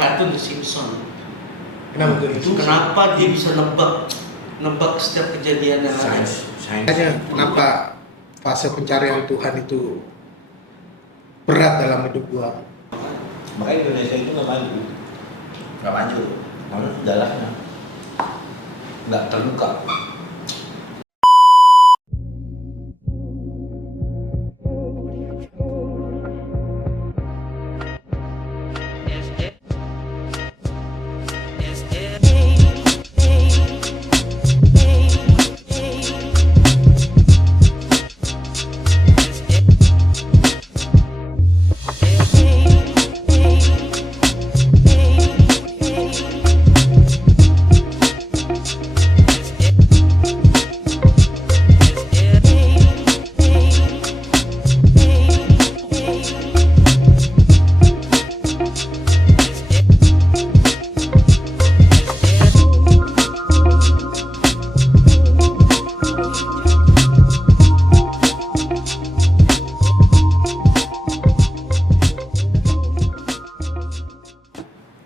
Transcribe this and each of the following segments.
kartun The Simpsons. Kenapa tuh? Kenapa dia bisa nebak setiap kejadian yang ada? Makanya kenapa fase pencarian Tuhan itu berat dalam hidup gua. Makanya Indonesia itu nggak maju, malah jalannya nggak terbuka.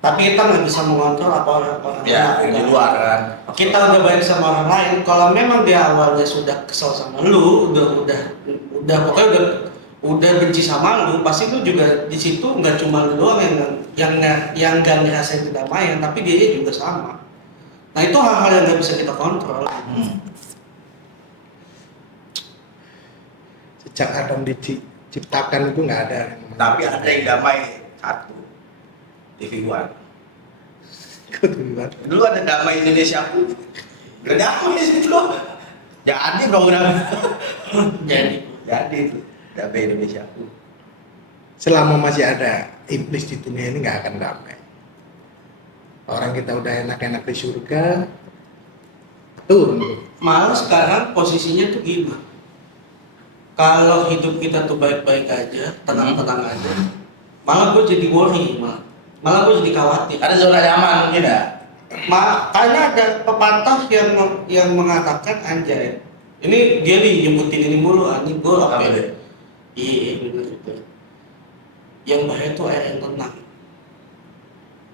Tapi kita nggak bisa mengontrol apa orang Ya di luar kan. Kita udah baik sama orang lain. Kalau memang dia awalnya sudah kesel sama lu, udah pokoknya udah benci sama lu, pasti lu juga di situ nggak cuma lu doang yang nggak ngerasain kedamaian, tapi dia juga sama. Nah itu hal-hal yang nggak bisa kita kontrol. Sejak Adam diciptakan itu nggak ada. Tapi ada yang damai satu, TV One. Dulu ada damai Indonesia aku, gak damai di situ loh. Jadi program. Jadi itu damai Indonesia aku. Selama masih ada iblis di dunia ini nggak akan damai. Orang kita udah enak-enak di surga, turun. Malah sekarang posisinya tuh gimana? Kalau hidup kita tuh baik-baik aja, tenang-tenang aja, malah gue jadi worry, malah gue jadi khawatir. Ada zona nyaman mungkin ya? Makanya ada pepatah yang mengatakan anjay, ini Geli nyebutin ini mulu, ini gue Apa apa ya? deh? Iya bener itu. Yang bahaya tuh air yang tenang,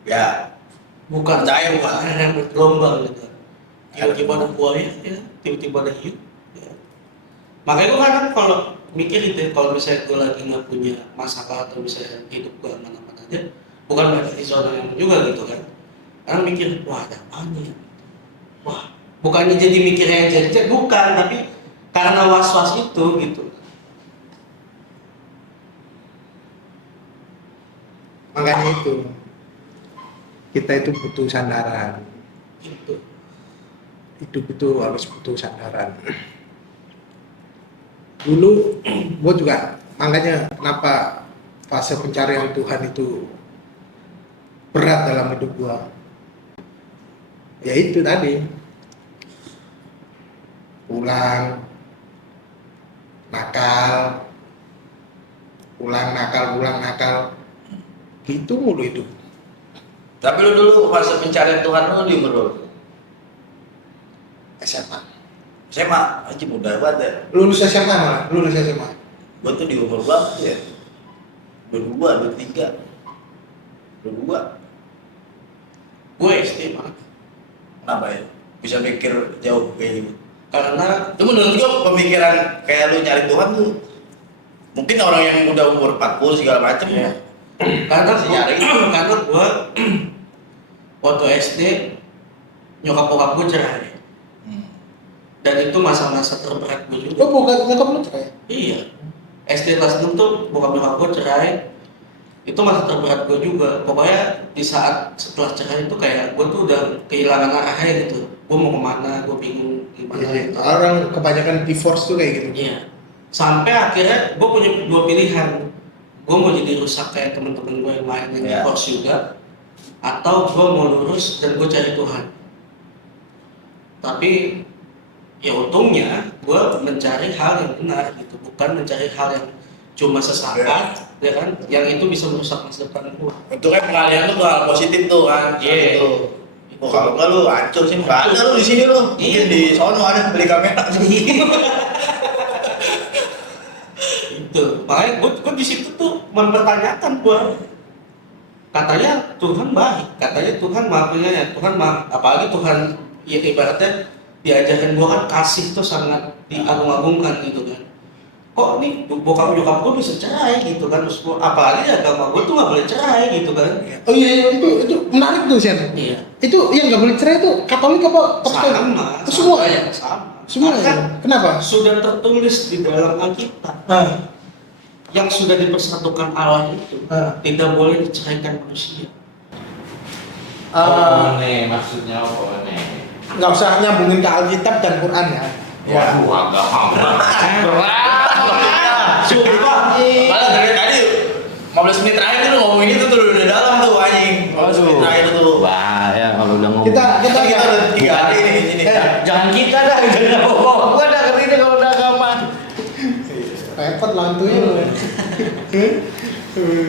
Ya, bukan percaya gua. air yang bergelombang gitu. Tiba-tiba ada buaya, ya, tiba-tiba ada hiu. Ya. Makanya gue kadang kalau mikir itu, kalau misalnya gue lagi nggak punya masalah atau misalnya hidup gue aman-aman aja, bukan berarti di zona yang juga gitu kan. Karena mikir, wah ada apa nih? Wah, bukannya jadi mikirnya jadi bukan, tapi karena was-was itu gitu. Makanya itu kita itu butuh sandaran. Gitu. Hidup itu harus butuh sandaran. Dulu gue juga, makanya kenapa fase pencarian Tuhan itu berat dalam hidup gue. Ya itu tadi, pulang nakal, gitu mulu hidup. Tapi lu dulu fase pencarian Tuhan lu di umur berapa? SMA. SMA, aja muda banget ya. Lulus SMA malah, lulus SMA. Gua tuh di umur berapa ya? 22, 23. 22. Gue SD mah, Kenapa ya? Bisa mikir jauh kayak gitu. karena Itu menurut gua pemikiran kayak lu nyari Tuhan tuh mungkin orang yang udah umur 40 segala macem ya. karena Masih nyari. karena gue waktu SD nyokap bokap gue cerai. Dan itu masa-masa terberat gue juga. Oh bukan nyokap lu cerai? Iya. SD kelas 6 tuh bokap nyokap gue cerai. Itu masa terberat gue juga. Pokoknya di saat setelah cerai itu kayak gue tuh udah kehilangan arahnya gitu. Gue mau kemana, gue bingung gimana gitu. Orang kebanyakan divorce tuh kayak gitu. Iya. Sampai akhirnya gue punya dua pilihan. Gue mau jadi rusak kayak temen-temen gue yang lain yang Iya. divorce juga, atau gue mau lurus dan gue cari Tuhan. Tapi ya untungnya gue mencari hal yang benar gitu, bukan mencari hal yang cuma sesaat, ya kan, yang itu bisa merusak masa depan gue. Untungnya pengalihan lu ke hal positif tuh kan. Iya. Gitu. Oh, kalau enggak lu hancur sih. Enggak ada lu di sini lu. Mungkin Iya. di sono ada beli kamera. Itu makanya gue di situ tuh mempertanyakan gue katanya Tuhan baik, katanya Tuhan maha penyayang, Tuhan maha, apalagi Tuhan ya ibaratnya diajarin gua kan kasih tuh sangat diagung-agungkan gitu kan. Kok nih bokap nyokap gua bisa cerai gitu kan, terus gua apalagi agama gua tuh nggak boleh cerai gitu kan. Oh iya, itu menarik tuh Sen. Iya. Itu yang nggak boleh cerai itu Katolik apa Protestan? Sama, Semua sama, ya. sama. Semua Kan ya. Kenapa? sudah tertulis di dalam Alkitab Nah, yang sudah dipersatukan Allah itu tidak boleh diceraikan manusia. Nih maksudnya apa nih? nggak usah nyambungin ke Alkitab dan Quran ya. Waduh, agak berat. Sumpah. Malah dari tadi 15 menit terakhir tuh ngomongin itu tuh udah dalam tuh anjing. 15 menit terakhir tuh. Bahaya kalau udah ngomong. Kita Kita udah 3 hari ini di sini. Jangan kita dah, jangan ngomong. Gua dah ngerti kalau udah agama. Repot lah tuh ya.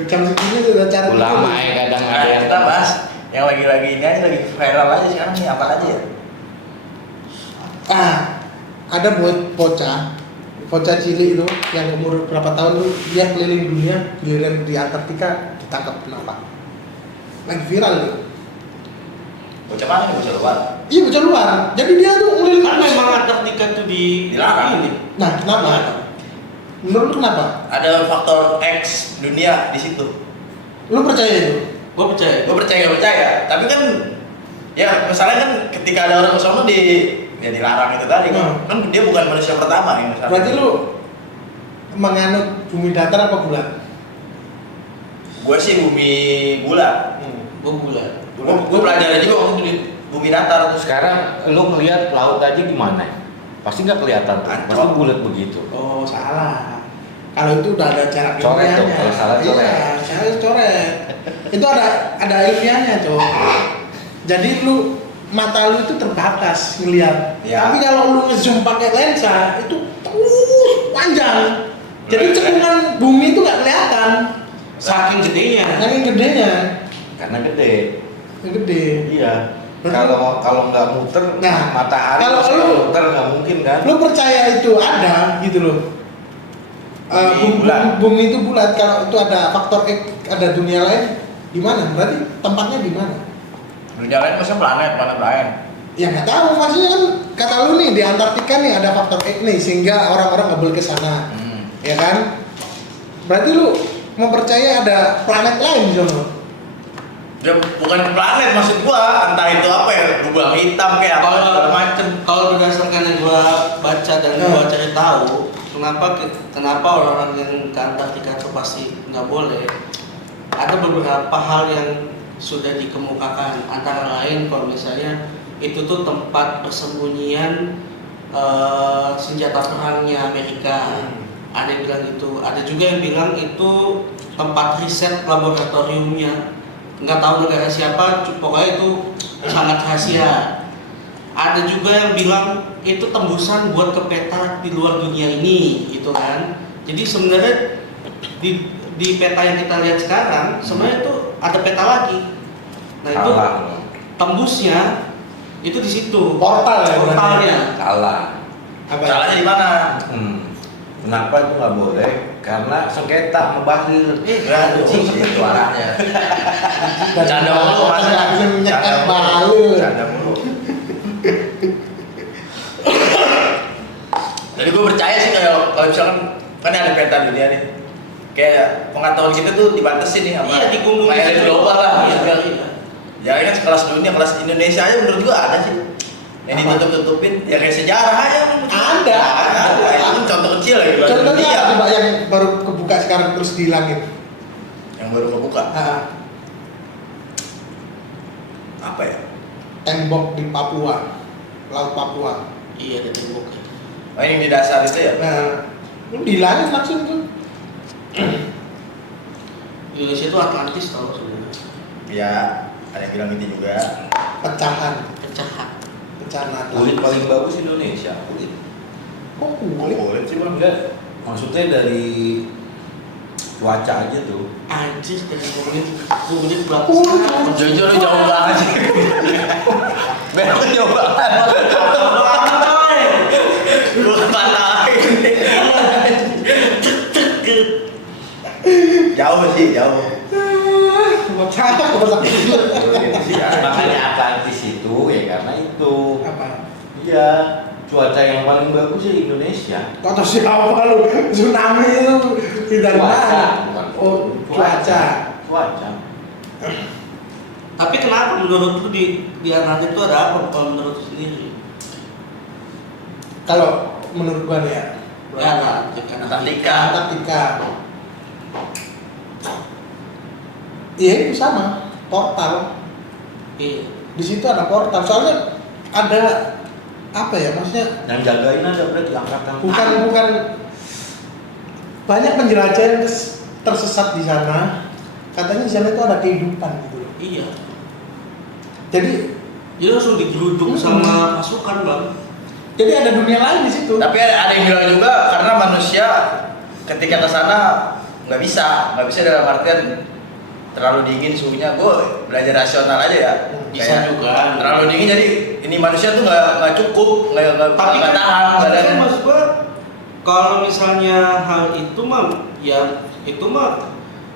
Jam segini udah cari. Ulama ya kadang ada Nah, yang kita bahas yang lagi-lagi ini aja, lagi viral aja sekarang nih, apa aja ya? Ada buat bocah cilik itu yang umur berapa tahun tuh dia keliling dunia, giliran di Antartika ditangkap kenapa? Lagi viral tuh. Bocah mana nih, bocah luar? Iya bocah luar. Jadi dia tuh keliling. Kan memang Antartika tuh Dilarang. ini. Nah kenapa? Menurut lu kenapa? Ada faktor X dunia di situ. Lu percaya itu? Gue percaya. Gue percaya gak percaya, tapi kan ya masalahnya kan ketika ada orang kesana ya dilarang itu tadi kan. Kan dia bukan manusia pertama nih misalnya. Berarti lu menganut bumi datar apa bulat? Gue sih bumi bulat. Gue bulan. Gue belajar juga waktu itu di bumi datar terus sekarang lu ngelihat laut aja gimana? Pasti nggak kelihatan tuh. Ancol. Pasti bulat begitu. Oh salah. Kalau itu udah ada cara Coret tuh, ilmiahnya. kalau salah coret. Iya, salah coret. Itu ada ilmiahnya tuh. Jadi lu mata lu itu terbatas ngelihat. Ya. Tapi kalau lu ngezoom pakai lensa itu terus panjang. Jadi cekungan bumi itu nggak kelihatan. Saking gedenya. Saking gedenya, Karena gede. gede. Iya. Berarti- Kalau nggak muter, Nah, matahari kalau kalau lu- muter nggak mungkin kan? Lu percaya itu ada gitu loh. Bumi bulat. Bumi itu bulat. Kalau itu ada faktor X, ada dunia lain, di mana? Berarti tempatnya di mana? dunia lain maksudnya planet lain. Ya nggak tahu, maksudnya kan kata lu nih di Antartika nih ada faktor X nih sehingga orang-orang nggak boleh ke sana, ya kan? Berarti lu mempercaya ada planet lain di sana? Ya bukan planet maksud gua, entah itu apa ya, lubang hitam kayak apa segala macem. Kalau berdasarkan yang gua baca dan gua cari tahu, kenapa orang-orang yang ke Antartika itu pasti nggak boleh? Ada beberapa hal yang sudah dikemukakan, antara lain kalau misalnya itu tuh tempat persembunyian senjata perangnya Amerika. Ada yang bilang gitu, ada juga yang bilang itu tempat riset laboratoriumnya. Nggak tahu negara siapa, pokoknya itu sangat rahasia. Ada juga yang bilang itu tembusan buat ke peta di luar dunia ini, gitu kan. Jadi sebenarnya di peta yang kita lihat sekarang, sebenarnya itu ada peta lagi. Nah itu Salah. tembusnya itu di situ. Portal ya, Portalnya. Salah. Apa? Salahnya di mana? Kenapa itu nggak boleh? Karena sengketa mubahir. Aduh, itu arahnya. Dan Canda mulu, Mas. nggak bisa menyekat Canda mulu. balu. Canda mulu. Jadi gue percaya sih kalau misalkan kan ada peta dunia nih. Kayak pengetahuan kita tuh dibatasi nih sama Iya, dikumpulin sama elit situ. global lah. Iya, Gitu kan. iya. Ya kan sekelas dunia, kelas Indonesia aja menurut gua ada sih. Yang Apa? ditutup-tutupin ya kayak sejarah aja. Ada. Ada. Itu kan contoh kecil ya. Contohnya Iya. apa coba yang baru kebuka sekarang terus dihilangin? Yang baru kebuka. Apa ya? Tembok di Papua, Laut Papua. Iya, ada tembok. Oh yang di dasar itu ya? Nah, lu dihilangin langsung tuh. Indonesia itu Atlantis tau sebenarnya. Ya, ada yang bilang gitu juga. Pecahan Pecahan. Kulit Atlantis. paling bagus Indonesia. Kulit. Kok kulit? Kulit sih bang. Enggak. Maksudnya dari cuaca aja tuh. Anjir, dari kulit belakang. Kulit. Jujur lu jauh banget sih. Bener jauh banget. Bukan patahin. Jauh sih, jauh. Indonesia. Makanya Atlantis itu ya karena itu. Apa? Iya, cuaca yang paling bagus di Indonesia. Kata siapa lu? Tsunami itu tidak Cuaca, mana? bukan. Oh, cuaca. Cuaca. Tapi kenapa menurut lu di Antartika itu ada apa kalau menurut lu sendiri? Kalau menurut gua nih ya, Antartika. Antartika. Iya itu sama, portal. Iya. Di situ ada portal. Soalnya ada apa ya maksudnya? Yang jagain ada berarti angkatan. Bukan banyak penjelajah yang tersesat di sana. Katanya di sana itu ada kehidupan gitu loh. Iya. Jadi Langsung digeruduk sama pasukan, Bang. jadi ada dunia lain di situ. Tapi ada yang bilang juga karena manusia ketika ke sana nggak bisa dalam artian terlalu dingin suhunya. Gue belajar rasional aja ya. Bisa Kayak juga. terlalu dingin jadi ini manusia tuh nggak cukup, nggak Tapi kan, tahan tapi kan badannya. maksud gua kalau misalnya hal itu mah ya itu mah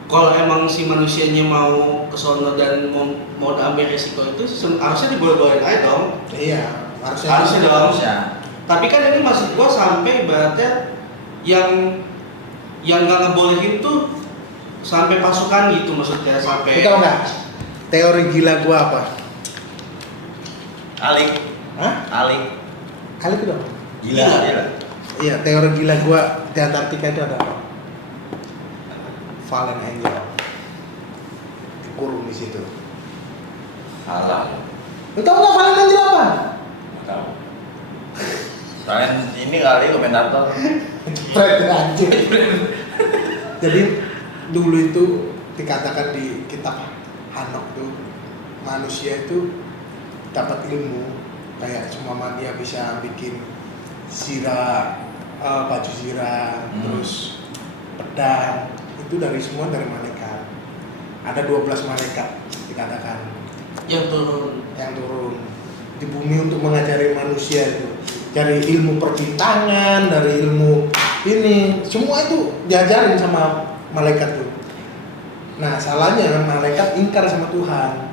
kalau emang si manusianya mau ke sono dan mau ambil resiko itu harusnya diboleh-bolehin aja dong. Iya, Harusnya dong. Harusnya. Tapi kan ini maksud gua sampai ibaratnya yang nggak ngebolehin tuh sampai pasukan gitu maksudnya sampai. Tahu nggak? Teori gila gua apa? Alik, Hah? alik, Kali itu dong. gila. Iya, teori gila gua di Antartika itu ada apa? Fallen Angel dikurung di situ. Salah. Lu tahu nggak Fallen Angel apa? Nggak tahu. Kalian ini kali komentator. Fred anjir. Jadi dulu itu dikatakan di kitab Hanok tuh manusia itu dapat ilmu kayak cuma dia bisa bikin zirah, baju zirah, terus pedang itu semua dari malaikat. Ada 12 malaikat dikatakan Yang turun. yang turun di bumi untuk mengajari manusia itu dari ilmu perbintangan, dari ilmu ini semua itu diajarin sama malaikat tuh. Nah salahnya malaikat ingkar sama Tuhan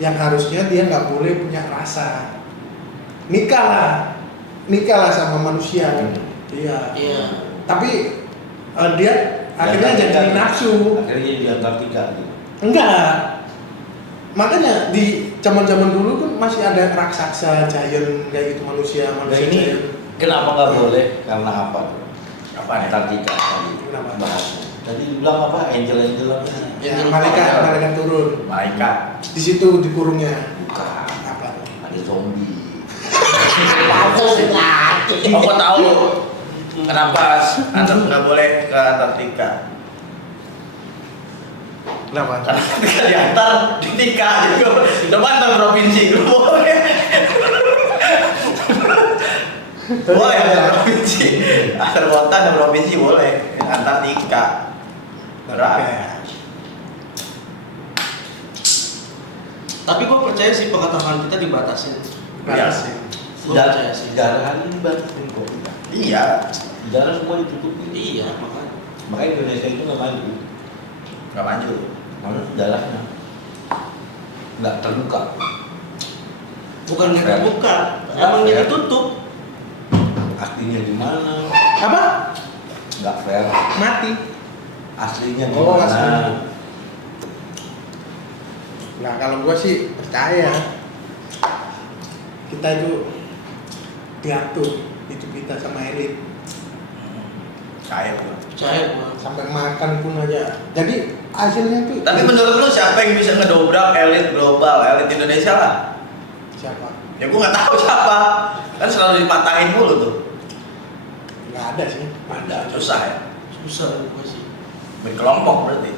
yang harusnya dia nggak boleh punya rasa. Nikahlah sama manusia. Iya. Iya. Tapi dia akhirnya jadi nafsu. Akhirnya jadi di Antartika gitu. Enggak. Makanya di zaman-zaman dulu kan masih ada raksasa, giant kayak gitu manusia Nah ini giant. kenapa nggak boleh? Karena apa? Apa nih? Antartika tadi. Kenapa? Bahasnya. Tadi dibilang apa? Angel apa sih? Ya, malaikat turun. Malaikat. Di situ dikurungnya. Bukan. Apa? Ada zombie. Oh, kok tahu kenapa nggak boleh ke Antartika? Kenapa? Karena ketika diantar dinikah gitu. Coba antar provinsi lu boleh. Boleh antar provinsi, antar kota dan provinsi boleh. Antartika. Berat. Tapi gue percaya sih pengetahuan kita dibatasin. Iya. Gue percaya sih. Sejarah ini dibatasin kok. Iya. Sejarah semua ditutupin. Iya, makanya. Makanya Indonesia itu nggak maju. Nggak maju. Karena sejarahnya nggak terbuka. Bukan nggak terbuka, emang Fair. jadi tutup. Aslinya di mana? Apa? Nggak fair. Mati. Aslinya di Oh, mana? aslinya. Nah kalau gua sih percaya kita itu diatur hidup kita sama elit Kayak gua. Percaya gue. sampai makan pun aja. Jadi hasilnya tuh. Tapi menurut lu siapa yang bisa ngedobrak elit global, elit Indonesia lah? Siapa? Ya gua nggak tahu siapa. Kan selalu dipatahin mulu tuh. Nggak ada sih. Ada, susah ya. Susah gue sih. Berkelompok berarti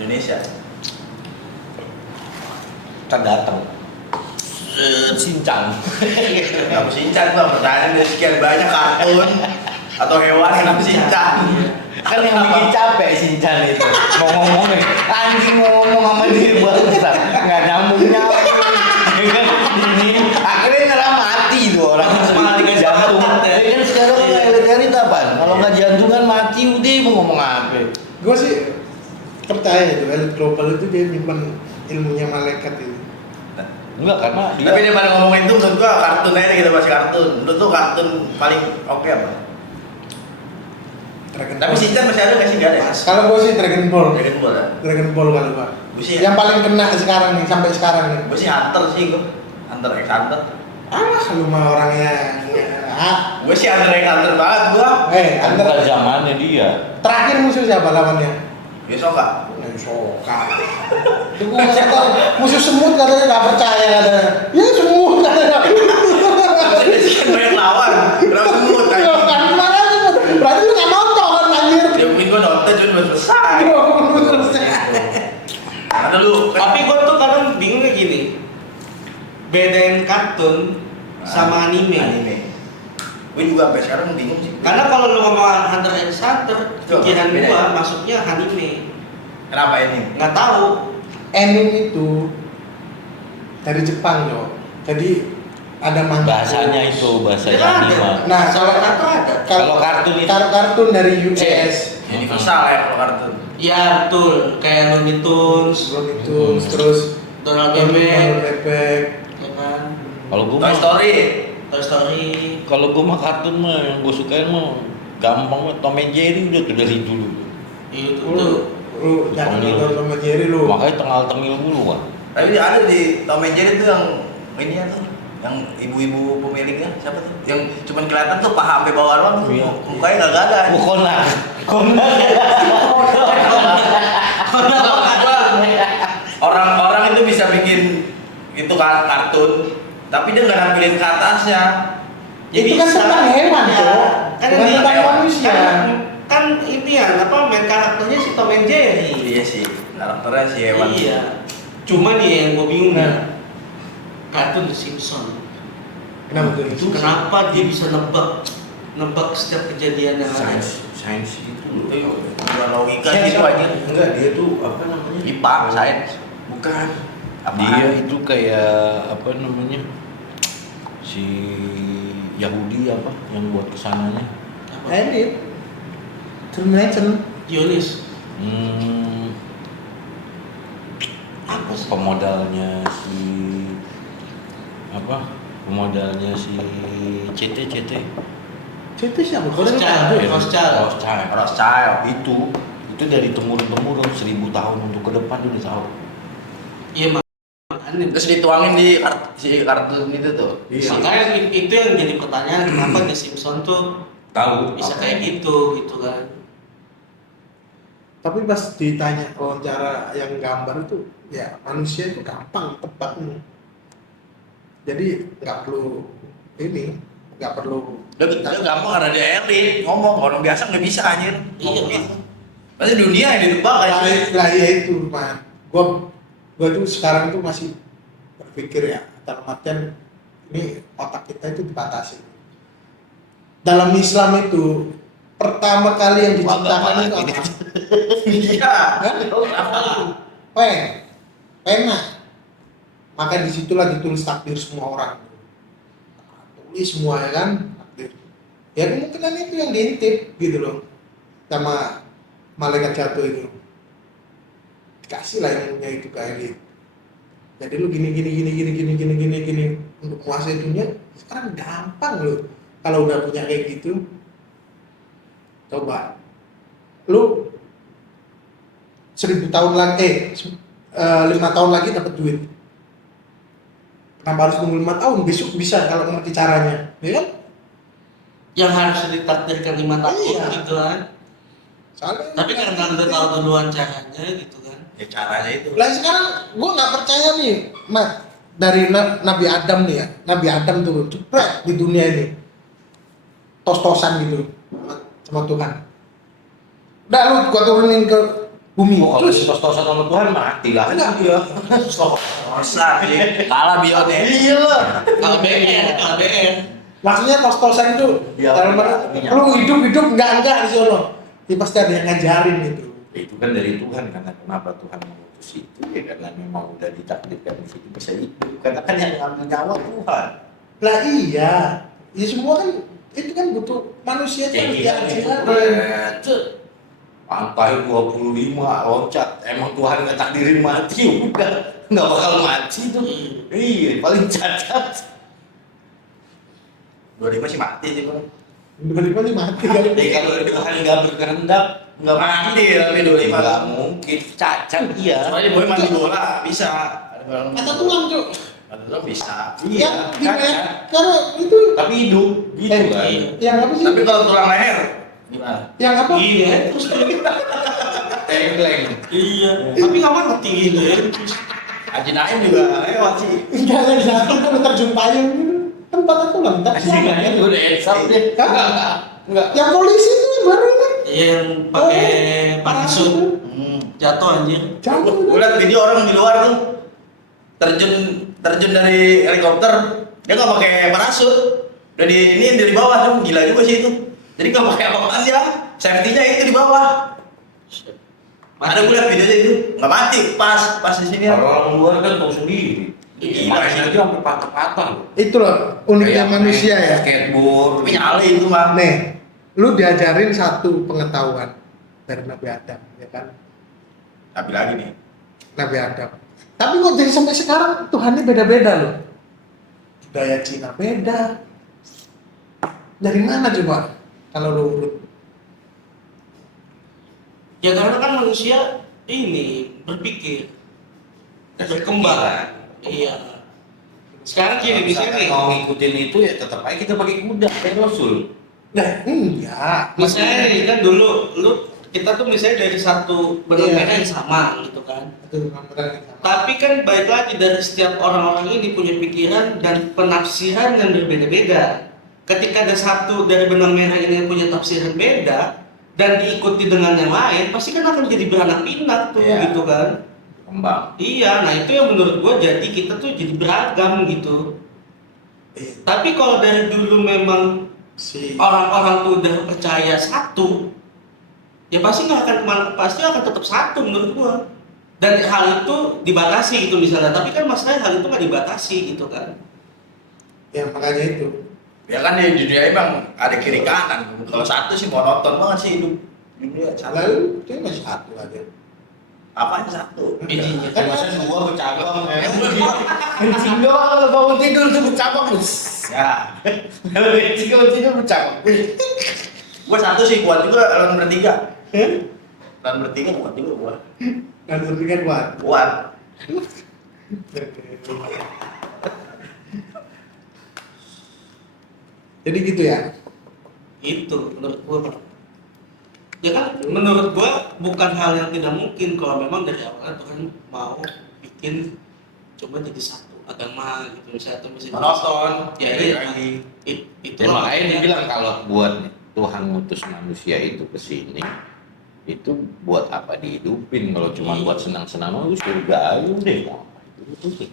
Indonesia. Kan datang. Sincang. Kenapa sincang bang? Pertanyaan dari sekian banyak kartun atau hewan kenapa sincang? Kan yang bikin capek Sinchan itu mau ngomongin anjing ngomong sama diri bangsa nggak nyambung ini akhirnya nyerah mati tuh orang Mati ke jantung jantung. ya kan sekarang elit apaan kalau nggak jantung kan mati udah mau ngomong apa Gue sih percaya itu elit global itu dia nyimpan ilmunya malaikat itu. Enggak, karena dia Tapi daripada ngomongin itu menurut gua kartun aja kita bahas kartun. Menurut tuh kartun paling oke apa? Dragon Tapi Ball. Shinchan masih ada nggak sih? Nggak ada ya? Kalau gue sih Dragon Ball. Dragon Ball ya? Dragon Ball kalau gua. Gua sih Yang paling kena sekarang nih sampai sekarang nih. Gua sih Hunter sih gua. Hunter x Hunter. Lu mah orangnya Gua sih Hunter x Hunter banget gua. kan Under bukan zamannya dia. terakhir musuh siapa lawannya? Ya soka. Soka. Itu gua nggak tahu. Musuh semut katanya nggak percaya katanya. Ya semut katanya. Ada sekian banyak lawan. Berapa semut? Ya kan mana semut? Berarti lu nggak nonton kan anjir. Ya mungkin gua nonton cuma belum selesai. Ada lu. Tapi gue tuh kadang bingungnya gini, bedain kartun sama anime. Anime. Gue juga sampai sekarang bingung sih. Karena kalau lu ngomong Hunter x Hunter, Coba, pikiran beda gua ya? masuknya anime. Kenapa ini? Nggak tahu. Anime itu dari Jepang loh. Jadi ada manga. Bahasanya itu bahasa Dia ada. anime. Nah, Salah satu ada. Kalau kartun itu- kartun dari US. Universal ya kalau kartun. Iya betul, kayak Looney Tunes, Looney Tunes, terus Donald Donald Bebek, Bebek. ya kan? Kalau gue Toy mah Story. Toy Story. kalau gue mah kartun mah yang gue sukain mah gampang banget. Tom and Jerry udah tuh dari dulu. Itu Lu, tuh. lu jangan Tengil. nonton sama Jerry lu. Makanya tengil mulu kan. Tapi dia ada di Tom and Jerry tuh yang ini ya tuh, yang ibu-ibu pemiliknya siapa tuh? Yang cuman kelihatan tuh paha sampai bawah doang tuh, Iya. mukanya nggak ada. Konan. Orang-orang itu bisa bikin itu kartun, tapi dia nggak nampilin ke atasnya. Itu kan tentang hewan, ya, Cok. kan Bukan ini tentang manusia. kan ini ya apa main karakternya si Tom and Jerry. Iya sih, karakternya si hewan. Iya. Cuma nih yang gue bingung Nah. ya, kartun The Simpsons. Kenapa tuh? Itu kenapa dia bisa nebak setiap kejadian yang ada? Sains itu. Itu bukan logika Sains gitu apa? aja. Enggak, dia tuh apa namanya? IPA, sains. Bukan. Apaan? Dia itu kayak apa namanya? Si Yahudi apa yang buat kesananya? Apa? Edit. Termination. Dionis. Apa sih? Pemodalnya si apa? Pemodalnya si CT. Itu siapa? Rothschild. Rothschild. Rothschild. Itu dari temurun 1000 tahun untuk ke depan udah tahu. Iya makanya. Terus dituangin di si kartun itu tuh. Makanya itu yang jadi pertanyaan kenapa The Simpsons tuh Tahu. bisa kayak gitu kan? Tapi pas ditanya wawancara yang gambar itu, ya manusia itu gampang tebaknya. Jadi nggak perlu ini, nggak perlu. Dia gampang karena dia elit ngomong, orang biasa nggak bisa anjir ngomong Iya. gitu. Pasti dunia yang ditebak Lah, aja. lah ya itu, man. Gua tuh sekarang tuh masih berpikir ya, dalam artian ini otak kita itu dibatasi. Dalam Islam itu pertama kali yang diciptakan Agama itu lagi apa? Iya. Hah? Pena. Maka disitulah ditulis takdir semua orang. Tulis semua ya kan, takdir. Ya kemungkinan itu yang diintip gitu loh, sama malaikat jatuh itu. Dikasih lah yang punya itu ke elit. Jadi lu gini untuk menguasai dunia sekarang gampang loh. Kalau udah punya kayak gitu, coba lu 1000 tahun lagi, 5 tahun lagi dapat duit. Kenapa harus nunggu 5 tahun? Besok bisa kalau ngerti caranya, ya kan? Yang harus ditakdirkan 5 tahun Iya. gitu kan? Soalnya Tapi karena udah tahu duluan caranya gitu kan? Ya caranya itu. lah sekarang gua nggak percaya nih, Mat, dari Nabi Adam nih ya, Nabi Adam tuh cepet di dunia ini, tos-tosan gitu sama Tuhan. Udah lu gua turunin ke bumi, Oh, kalau terus tos-tosan sama Tuhan mati lah. enggak Iya. Masa sih kalah biotnya. iya lah. KBR. Maksudnya tos-tosan itu Iya, dalam iya. lu hidup enggak di sono. Ini pasti ada yang ngajarin gitu. Itu kan dari Tuhan, karena kenapa Tuhan mengutus itu ya karena memang udah ditakdirkan di situ bisa hidup. Karena kan yang ngambil nyawa Tuhan. Lah iya, ya semua kan itu kan butuh manusia itu Kayak harus kita diajarin. Itu Pantai 25 loncat, emang Tuhan nggak takdirin mati, udah nggak bakal mati tuh. Iya, paling cacat. 25 sih mati sih bang. 25 nih mati kan. Jadi kalau Tuhan nggak berkehendak, nggak Mati, tapi 25. nggak mungkin cacat iya. Soalnya boleh mandi bola bisa. Kata Tuhan Cuk. Kata Tuhan bisa. Iya, Yang cacat. karena itu Tapi hidup, gitu kan. yang apa sih? Tapi kalau tulang leher gimana? Yang apa? Iya, terus Tengkleng. iya. Tapi nggak mati gitu ya. Haji Naim juga lewat sih. Enggak ada satu kan terjun payung kan patah tulang tapi Anjingnya udah ensap deh. Enggak. yang polisi itu yang baru kan Yang pakai parasut jatuh anjir. jauh Gue liat video orang di luar tuh terjun dari helikopter, dia nggak pakai parasut, udah ini dari bawah tuh, gila juga sih itu. Jadi nggak pakai apa-apa dia, safety-nya itu di bawah. Ada gue liat videonya itu, nggak mati, pas di sini. Orang luar kan tahu sendiri. Iya. Makanya aja sampai patah-patah. itu loh uniknya Kayak manusia main ya Skateboard. Tapi nyali itu mah. nih lu diajarin satu pengetahuan dari Nabi Adam ya kan Tapi lagi nih, Nabi Adam tapi kok jadi sampai sekarang Tuhannya beda-beda loh budaya Cina beda dari mana coba kalau lu urut Ya karena kan manusia ini berpikir, berkembang. Iya. Sekarang gini misalnya nih, mau ngikutin itu ya tetap aja kita pakai kuda kayak Rasul. nah enggak misalnya nih kan dulu kita tuh misalnya dari satu benang Iya. merah yang sama gitu kan. itu kamera yang sama. Tapi kan baik lagi dari setiap orang-orang ini punya pikiran dan penafsiran yang berbeda-beda. Ketika ada satu dari benang merah ini yang punya tafsiran beda dan diikuti dengan yang lain, pasti kan akan jadi beranak pinak tuh Iya. gitu kan. Kembang. Iya, nah itu yang menurut gua jadi kita tuh jadi beragam gitu. Iya. Tapi kalau dari dulu memang si orang-orang tuh udah percaya satu, ya pasti nggak akan kemana, pasti akan tetap satu menurut gua. Dan hal itu dibatasi gitu misalnya, tapi kan masalahnya hal itu nggak dibatasi gitu kan. yang makanya itu ya kan di dunia emang ada kiri kanan. Kalau satu sih monoton banget sih hidup. Dunia satu. lalu dia masih satu aja Apaan satu? Bijinya Kan masa dua bercabang ya. Kencing doang kalau bangun tidur tuh bercabang. Ya, Kalau kencing bangun tidur bercabang. gua satu sih kuat juga lawan bertiga. Lawan bertiga kuat juga gua. kan berpikir kuat Kuat. jadi gitu ya itu menurut gua Bro. Ya kan menurut gua bukan hal yang tidak mungkin kalau memang dari awal Tuhan mau bikin coba jadi satu agama gitu misalnya atau misalnya Monoton. ya Balik iya lagi. itu Dan makanya dia bilang kalau buat Tuhan ngutus manusia itu ke sini itu buat apa dihidupin kalau cuma buat senang-senang lu surga aja deh mau apa itu.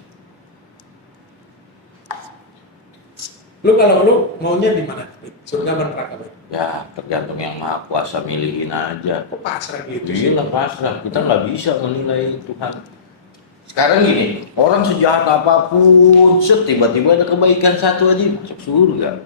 lu kalau lu maunya di mana surga apa neraka Bang? Ya tergantung yang maha kuasa milihin aja. kok pasrah gitu sih Gila pasrah, kita nggak bisa menilai Tuhan. Sekarang gini, orang sejahat apapun, tiba-tiba ada kebaikan satu aja masuk surga.